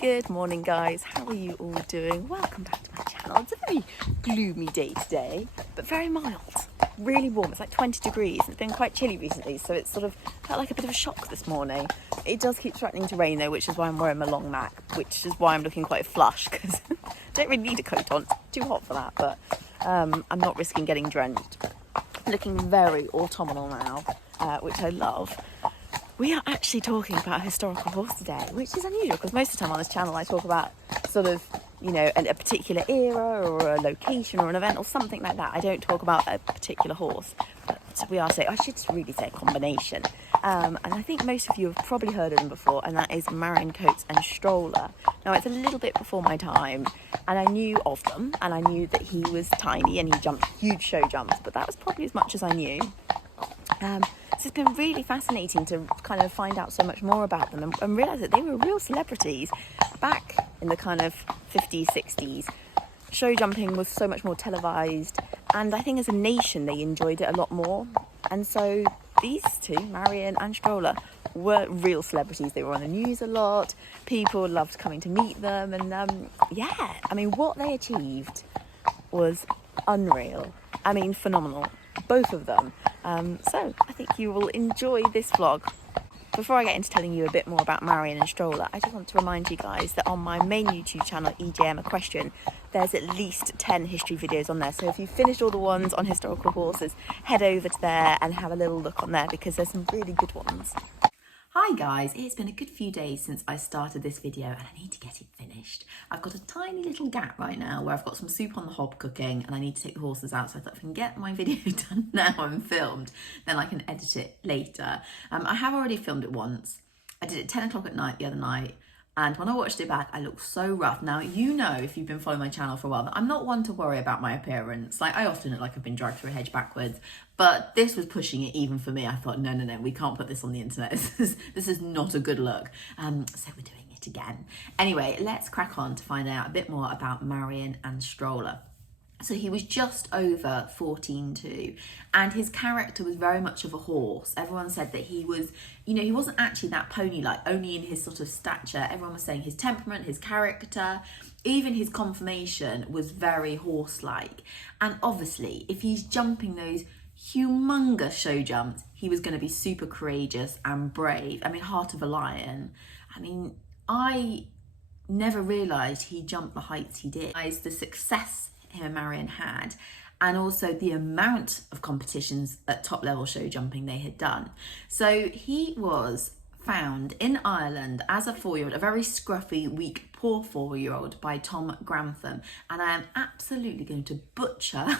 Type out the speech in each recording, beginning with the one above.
Good morning, guys. How are you all doing? Welcome back to my channel. It's a very gloomy day today, but very mild, really warm. It's like 20 degrees. It's been quite chilly recently, so it's sort of felt like a bit of a shock this morning. It does keep threatening to rain though, which is why I'm wearing my long Mac, which is why I'm looking quite flush, because I don't really need a coat on. It's too hot for that, but I'm not risking getting drenched. Looking very autumnal now, which I love. We are actually talking about a historical horse today, which is unusual because most of the time on this channel I talk about sort of, you know, a particular era or a location or an event or something like that. I don't talk about a particular horse, but we are saying, I should really say a combination. And I think most of you have probably heard of them before, and that is Marion Coakes and Stroller. Now, it's a little bit before my time, and I knew of them, and I knew that he was tiny and he jumped huge show jumps, but that was probably as much as I knew. So it's been really fascinating to kind of find out so much more about them and realise that they were real celebrities back in the kind of 50s, 60s. Show jumping was so much more televised, and I think as a nation they enjoyed it a lot more. And so these two, Marion and Stroller, were real celebrities. They were on the news a lot. People loved coming to meet them, and yeah, I mean, what they achieved was unreal. I mean, phenomenal. Both of them. So I think you will enjoy this vlog. Before I get into telling you a bit more about Marion and Stroller, I just want to remind you guys that on my main YouTube channel, EJM Equestrian, there's at least 10 history videos on there. So if you've finished all the ones on historical horses, head over to there and have a little look on there because there's some really good ones. Hi guys, it's been a good few days since I started this video and I need to get it finished. I've got a tiny little gap right now where I've got some soup on the hob cooking and I need to take the horses out, so I thought if I can get my video done now and filmed, then I can edit it later. I have already filmed it once. I did it at 10 o'clock at night the other night, and when I watched it back, I looked so rough. Now, you know, if you've been following my channel for a while, that I'm not one to worry about my appearance. Like, I often look like I've been dragged through a hedge backwards, but this was pushing it even for me. I thought, no, we can't put this on the internet. This is not a good look. So we're doing it again. Anyway, let's crack on to find out a bit more about Marion and Stroller. So he was just over 14'2", and his character was very much of a horse. Everyone said that he was, you know, he wasn't actually that pony-like, only in his sort of stature. Everyone was saying his temperament, his character, even his conformation was very horse-like. And obviously, if he's jumping those humongous show jumps, he was going to be super courageous and brave. I mean, heart of a lion. I mean, I never realised he jumped the heights he did. The success him and Marion had, and also the amount of competitions at top level show jumping they had done. So he was found in Ireland as a 4-year-old, a very scruffy, weak, poor 4-year-old by Tom Grantham, and I am absolutely going to butcher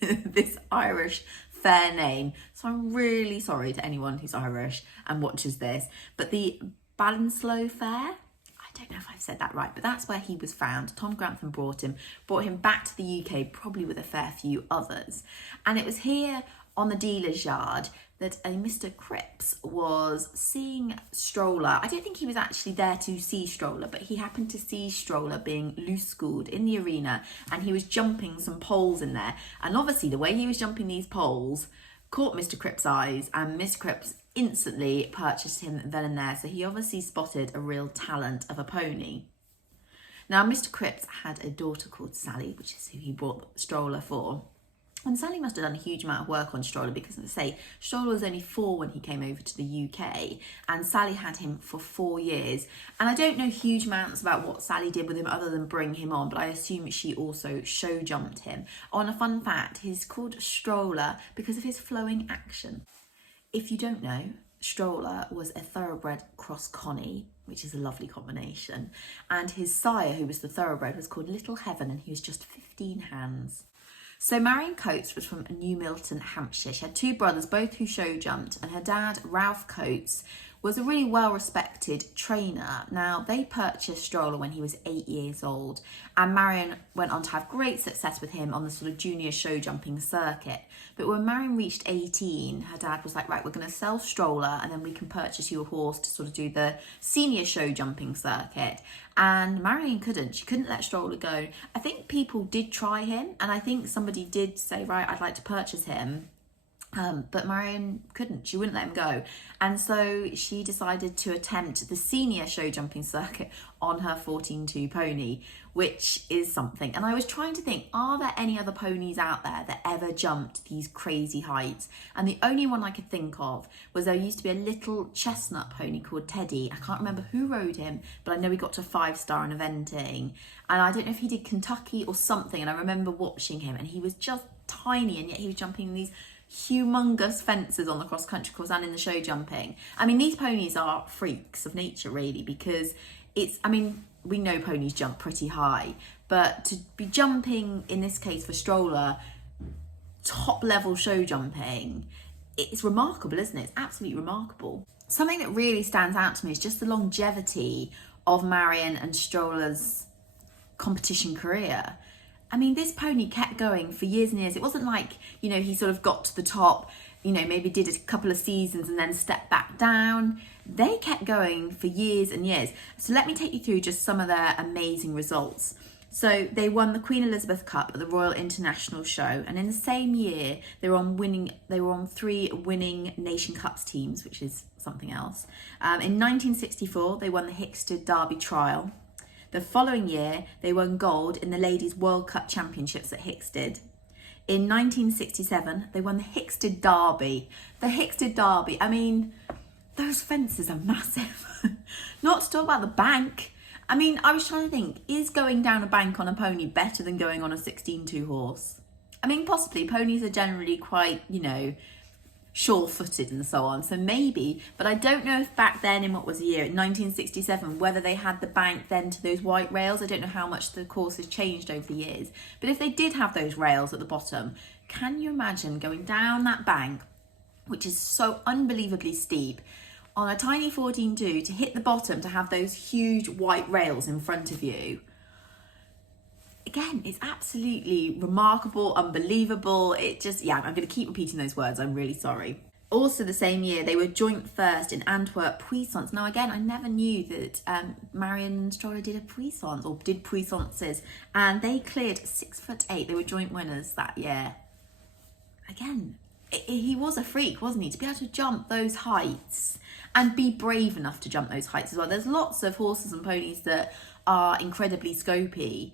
this Irish fair name, so I'm really sorry to anyone who's Irish and watches this, but the Ballinasloe Fair, I don't know if I've said that right, but that's where he was found. Tom Grantham brought him back to the UK, probably with a fair few others. And it was here on the dealer's yard that a Mr. Cripps was seeing Stroller. I don't think he was actually there to see Stroller, but he happened to see Stroller being loose-schooled in the arena, and he was jumping some poles in there. And obviously the way he was jumping these poles caught Mr. Cripps' eyes, and Mr. Cripps instantly purchased him then and there. So he obviously spotted a real talent of a pony. Now, Mr. Cripps had a daughter called Sally, which is who he bought Stroller for. And Sally must have done a huge amount of work on Stroller because, as I say, Stroller was only 4 when he came over to the UK, and Sally had him for 4 years. And I don't know huge amounts about what Sally did with him other than bring him on, but I assume she also show jumped him. On a fun fact, he's called Stroller because of his flowing action. If you don't know, Stroller was a thoroughbred cross connie, which is a lovely combination, and his sire, who was the thoroughbred, was called Little Heaven, and he was just 15 hands. So Marion Coates was from New Milton, Hampshire. She had 2 brothers, both who show jumped, and her dad, Ralph Coates, was a really well-respected trainer. Now, they purchased Stroller when he was 8 years old, and Marion went on to have great success with him on the sort of junior show jumping circuit. But when Marion reached 18, her dad was like, right, we're going to sell Stroller and then we can purchase you a horse to sort of do the senior show jumping circuit. And Marion couldn't. She couldn't let Stroller go. I think people did try him, and I think somebody did say, right, I'd like to purchase him. But Marion couldn't, she wouldn't let him go. And so she decided to attempt the senior show jumping circuit on her 14.2 pony, which is something. And I was trying to think, are there any other ponies out there that ever jumped these crazy heights? And the only one I could think of was there used to be a little chestnut pony called Teddy. I can't remember who rode him, but I know he got to 5-star in eventing. And I don't know if he did Kentucky or something. And I remember watching him and he was just tiny, and yet he was jumping these humongous fences on the cross country course and in the show jumping. I mean, these ponies are freaks of nature, really, because it's, I mean, we know ponies jump pretty high, but to be jumping, in this case for Stroller, top level show jumping, it's remarkable, isn't it? It's absolutely remarkable. Something that really stands out to me is just the longevity of Marion and Stroller's competition career. I mean, this pony kept going for years and years. It wasn't like, you know, he sort of got to the top, you know, maybe did a couple of seasons and then stepped back down. They kept going for years and years. So let me take you through just some of their amazing results. So they won the Queen Elizabeth Cup at the Royal International Show, and in the same year they were on 3 winning Nation Cups teams, which is something else. In 1964 they won the Hickstead Derby Trial. The following year, they won gold in the Ladies World Cup Championships at Hickstead. In 1967, they won the Hickstead Derby. The Hickstead Derby, I mean, those fences are massive. Not to talk about the bank. I mean, I was trying to think, is going down a bank on a pony better than going on a 16.2 horse? I mean, possibly. Ponies are generally quite, you know, sure-footed and so on, so maybe, but I don't know if back then, in what was the year, 1967, whether they had the bank then to those white rails. I don't know how much the course has changed over the years, but if they did have those rails at the bottom, can you imagine going down that bank, which is so unbelievably steep, on a tiny 14.2 to hit the bottom, to have those huge white rails in front of you? Again, it's absolutely remarkable, unbelievable. It just, yeah, I'm going to keep repeating those words. I'm really sorry. Also the same year, they were joint first in Antwerp puissance. Now, again, I never knew that Marion and Stroller did a puissance, or did puissances, and they cleared 6'8". They were joint winners that year. Again, he was a freak, wasn't he? To be able to jump those heights and be brave enough to jump those heights as well. There's lots of horses and ponies that are incredibly scopy,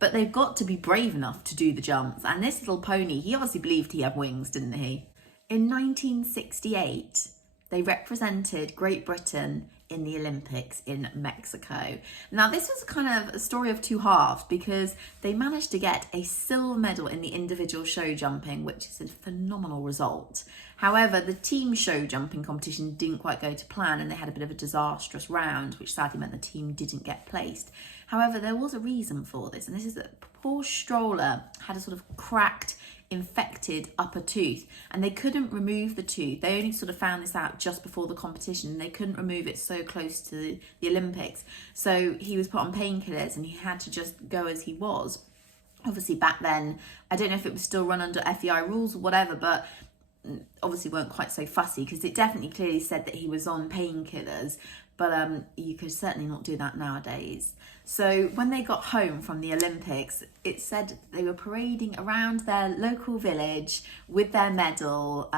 but they've got to be brave enough to do the jumps. And this little pony, he obviously believed he had wings, didn't he? In 1968, they represented Great Britain in the Olympics in Mexico. Now, this was kind of a story of two halves, because they managed to get a silver medal in the individual show jumping, which is a phenomenal result. However, the team show jumping competition didn't quite go to plan, and they had a bit of a disastrous round, which sadly meant the team didn't get placed. However, there was a reason for this, and this is that poor Stroller had a sort of cracked, infected upper tooth, and they couldn't remove the tooth. They only sort of found this out just before the competition, and they couldn't remove it so close to the Olympics. So he was put on painkillers, and he had to just go as he was. Obviously back then, I don't know if it was still run under FEI rules or whatever, but obviously weren't quite so fussy, because it definitely clearly said that he was on painkillers, but you could certainly not do that nowadays. So when they got home from the Olympics, it said they were parading around their local village with their medal,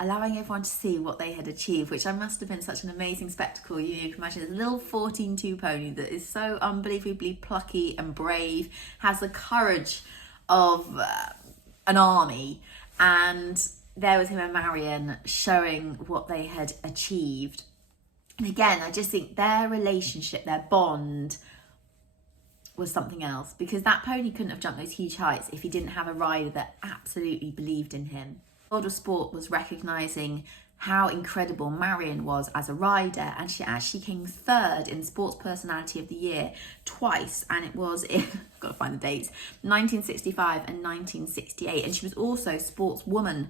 allowing everyone to see what they had achieved, which must have been such an amazing spectacle. You can imagine this little 14.2 pony that is so unbelievably plucky and brave, has the courage of an army, and there was him and Marion showing what they had achieved. And again, I just think their relationship, their bond, was something else, because that pony couldn't have jumped those huge heights if he didn't have a rider that absolutely believed in him. The World of Sport was recognising how incredible Marion was as a rider, and she actually came third in Sports Personality of the Year twice, and it was in, got to find the dates, 1965 and 1968, and she was also Sportswoman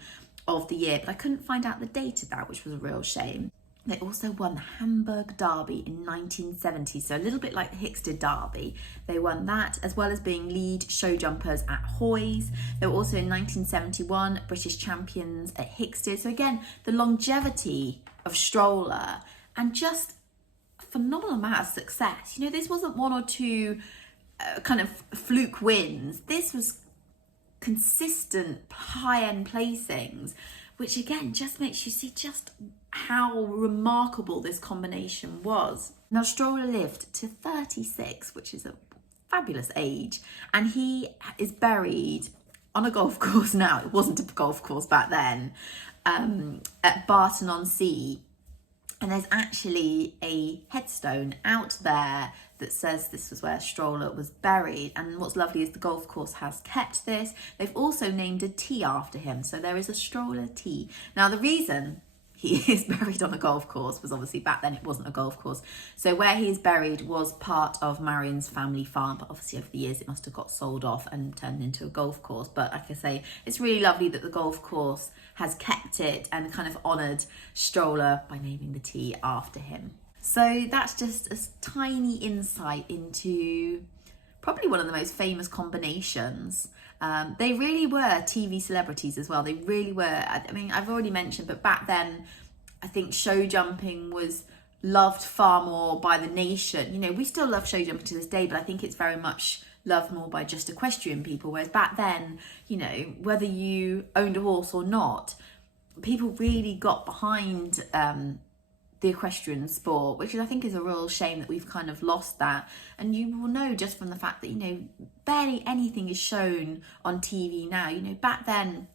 of the Year, but I couldn't find out the date of that, which was a real shame. They also won the Hamburg Derby in 1970, so a little bit like the Hickstead Derby. They won that, as well as being lead show jumpers at Hoys. They were also in 1971 British champions at Hickstead. So again, the longevity of Stroller and just a phenomenal amount of success. You know, this wasn't one or two kind of fluke wins. This was consistent high-end placings, which again just makes you see just how remarkable this combination was. Now, Stroller lived to 36, which is a fabulous age, and he is buried on a golf course now. It wasn't a golf course back then, at Barton-on-Sea. And there's actually a headstone out there that says this was where Stroller was buried. And what's lovely is the golf course has kept this. They've also named a tee after him. So there is a Stroller tee. Now, the reason he is buried on a golf course was obviously back then it wasn't a golf course. So where he is buried was part of Marion's family farm. But obviously over the years it must have got sold off and turned into a golf course. But like I say, it's really lovely that the golf course has kept it and kind of honoured Stroller by naming the tee after him. So that's just a tiny insight into probably one of the most famous combinations. They really were TV celebrities as well. They really were. I mean, I've already mentioned, but back then, I think show jumping was loved far more by the nation. You know, we still love show jumping to this day, but I think it's very much loved more by just equestrian people. Whereas back then, you know, whether you owned a horse or not, people really got behind the equestrian sport, which I think is a real shame that we've kind of lost that. And you will know just from the fact that, you know, barely anything is shown on TV now. You know, back then,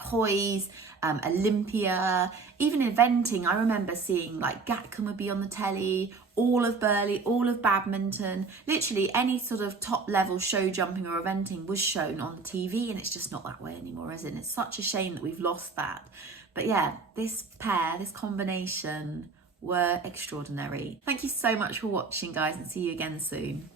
Hoys, Olympia, even eventing, I remember seeing like Gatcombe would be on the telly, all of Burley, all of badminton, literally any sort of top level show jumping or eventing was shown on the TV, and it's just not that way anymore, is it? And it's such a shame that we've lost that. But yeah, this pair, this combination were extraordinary. Thank you so much for watching, guys, and see you again soon.